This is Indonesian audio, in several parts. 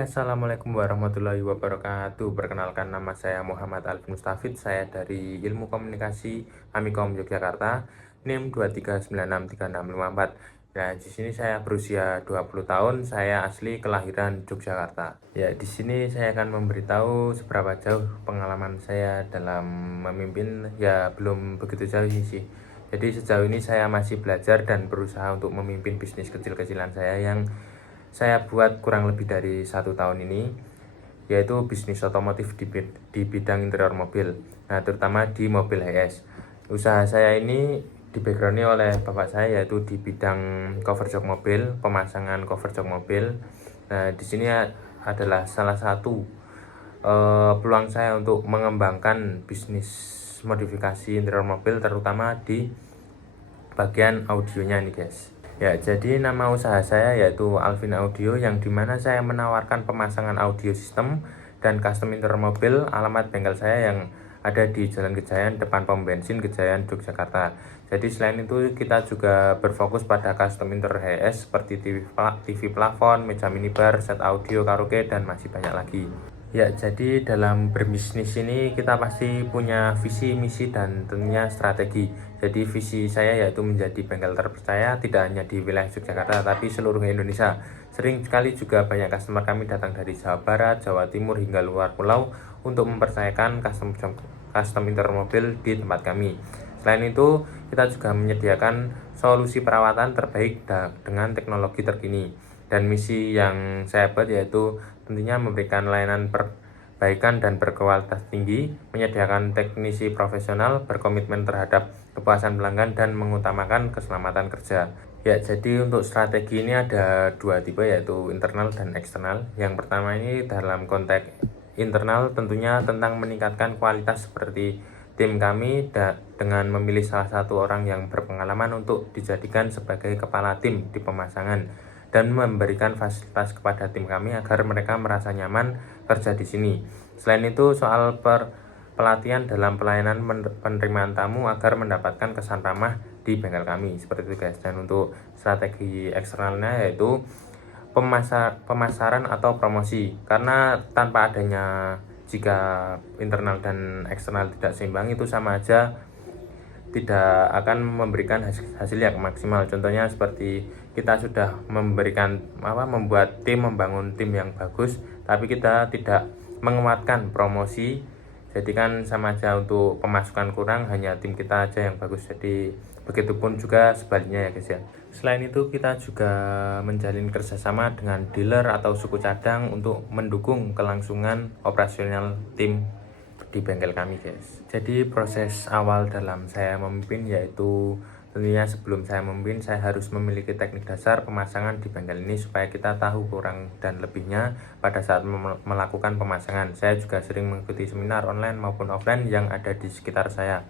Assalamualaikum warahmatullahi wabarakatuh. Perkenalkan, nama saya Muhammad Alif Mustafid. Saya dari Ilmu Komunikasi Amikom Yogyakarta, NIM 2396365. Nah, di sini saya berusia 20 tahun. Saya asli kelahiran Yogyakarta. Ya, di sini saya akan memberitahu seberapa jauh pengalaman saya dalam memimpin. Ya, belum begitu jauh sih. Jadi sejauh ini saya masih belajar dan berusaha untuk memimpin bisnis kecil-kecilan saya yang saya buat kurang lebih dari 1 tahun ini, yaitu bisnis otomotif di bidang interior mobil. Nah, terutama di mobil HS. Usaha saya ini di backgroundnya oleh bapak saya, yaitu di bidang cover jok mobil, pemasangan cover jok mobil. Nah, di sini adalah salah satu peluang saya untuk mengembangkan bisnis modifikasi interior mobil, terutama di bagian audionya nih guys. Ya, jadi nama usaha saya yaitu Alvin Audio, yang dimana saya menawarkan pemasangan audio sistem dan custom interior mobil. Alamat bengkel saya yang ada di Jalan Kejayaan, depan pom bensin Kejayaan, Yogyakarta. Jadi selain itu kita juga berfokus pada custom interior HS seperti TV plafon, meja minibar, set audio, karaoke, dan masih banyak lagi. Ya, jadi dalam berbisnis ini kita pasti punya visi, misi, dan tentunya strategi. Jadi visi saya yaitu menjadi bengkel terpercaya tidak hanya di wilayah Yogyakarta tapi seluruh Indonesia. Sering sekali juga banyak customer kami datang dari Jawa Barat, Jawa Timur, hingga luar pulau untuk mempercayakan custom interior mobil di tempat kami. Selain itu, kita juga menyediakan solusi perawatan terbaik dengan teknologi terkini. Dan misi yang saya buat yaitu tentunya memberikan layanan perbaikan dan berkualitas tinggi, menyediakan teknisi profesional, berkomitmen terhadap kepuasan pelanggan, dan mengutamakan keselamatan kerja. Ya, jadi untuk strategi ini ada dua tipe, yaitu internal dan eksternal. Yang pertama ini dalam konteks internal, tentunya tentang meningkatkan kualitas seperti tim kami dengan memilih salah satu orang yang berpengalaman untuk dijadikan sebagai kepala tim di pemasangan dan memberikan fasilitas kepada tim kami agar mereka merasa nyaman kerja di sini. Selain itu, soal pelatihan dalam pelayanan penerimaan tamu agar mendapatkan kesan ramah di bengkel kami, seperti itu guys. Dan untuk strategi eksternalnya yaitu pemasaran atau promosi, karena tanpa adanya, jika internal dan eksternal tidak seimbang, itu sama aja tidak akan memberikan hasil yang maksimal. Contohnya seperti kita sudah membuat tim, membangun tim yang bagus, tapi kita tidak menguatkan promosi, jadi kan sama aja, untuk pemasukan kurang, hanya tim kita aja yang bagus. Jadi begitupun juga sebaliknya ya guys ya. Selain itu, kita juga menjalin kerjasama dengan dealer atau suku cadang untuk mendukung kelangsungan operasional tim di bengkel kami guys. Jadi proses awal dalam saya memimpin yaitu tentunya sebelum saya memimpin, saya harus memiliki teknik dasar pemasangan di bengkel ini supaya kita tahu kurang dan lebihnya pada saat melakukan pemasangan. Saya juga sering mengikuti seminar online maupun offline yang ada di sekitar saya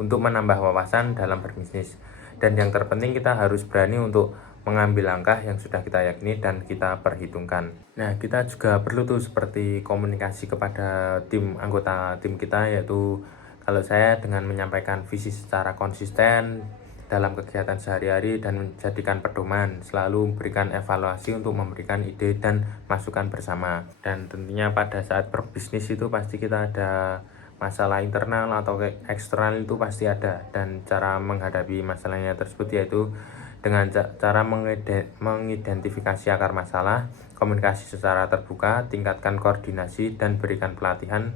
untuk menambah wawasan dalam berbisnis. Dan yang terpenting, kita harus berani untuk mengambil langkah yang sudah kita yakini dan kita perhitungkan. Nah, kita juga perlu tuh seperti komunikasi kepada anggota tim kita, yaitu kalau saya dengan menyampaikan visi secara konsisten dalam kegiatan sehari-hari dan menjadikan pedoman, selalu memberikan evaluasi untuk memberikan ide dan masukan bersama. Dan tentunya pada saat berbisnis itu pasti kita ada masalah internal atau eksternal, itu pasti ada, dan cara menghadapi masalahnya tersebut yaitu dengan cara mengidentifikasi akar masalah, komunikasi secara terbuka, tingkatkan koordinasi, dan berikan pelatihan,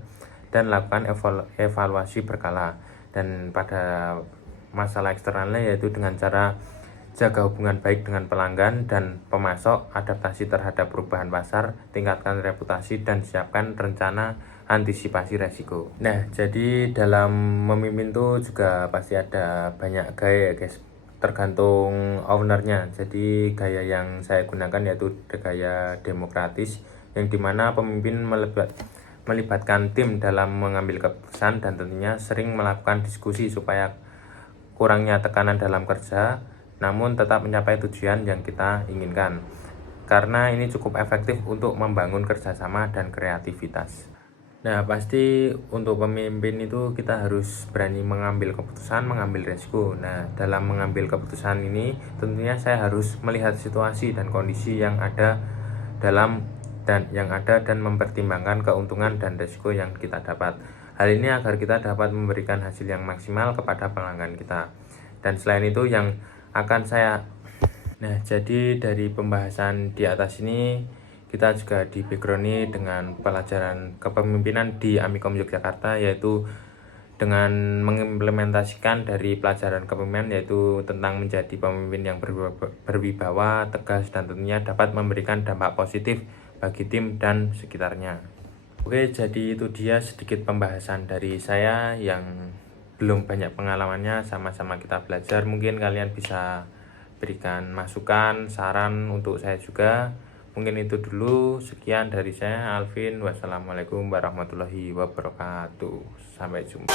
dan lakukan evaluasi berkala. Dan pada masalah eksternalnya yaitu dengan cara jaga hubungan baik dengan pelanggan dan pemasok, adaptasi terhadap perubahan pasar, tingkatkan reputasi, dan siapkan rencana antisipasi resiko. Nah, jadi dalam memimpin tuh juga pasti ada banyak gaya ya guys, tergantung ownernya. Jadi gaya yang saya gunakan yaitu gaya demokratis, yang dimana pemimpin melibatkan tim dalam mengambil keputusan dan tentunya sering melakukan diskusi supaya kurangnya tekanan dalam kerja, namun tetap mencapai tujuan yang kita inginkan, karena ini cukup efektif untuk membangun kerjasama dan kreativitas. Nah, pasti untuk pemimpin itu kita harus berani mengambil keputusan, mengambil resiko. Nah, dalam mengambil keputusan ini tentunya saya harus melihat situasi dan kondisi yang ada dalam dan mempertimbangkan keuntungan dan risiko yang kita dapat. Hal ini agar kita dapat memberikan hasil yang maksimal kepada pelanggan kita. Dan selain itu yang akan saya jadi dari pembahasan di atas ini kita juga di background dengan pelajaran kepemimpinan di Amikom Yogyakarta, yaitu dengan mengimplementasikan dari pelajaran kepemimpinan, yaitu tentang menjadi pemimpin yang berwibawa, tegas, dan tentunya dapat memberikan dampak positif bagi tim dan sekitarnya. Oke, jadi itu dia sedikit pembahasan dari saya yang belum banyak pengalamannya, sama-sama kita belajar. Mungkin kalian bisa berikan masukan, saran untuk saya juga. Mungkin itu dulu, sekian dari saya Alvin. Wassalamualaikum warahmatullahi wabarakatuh. Sampai jumpa.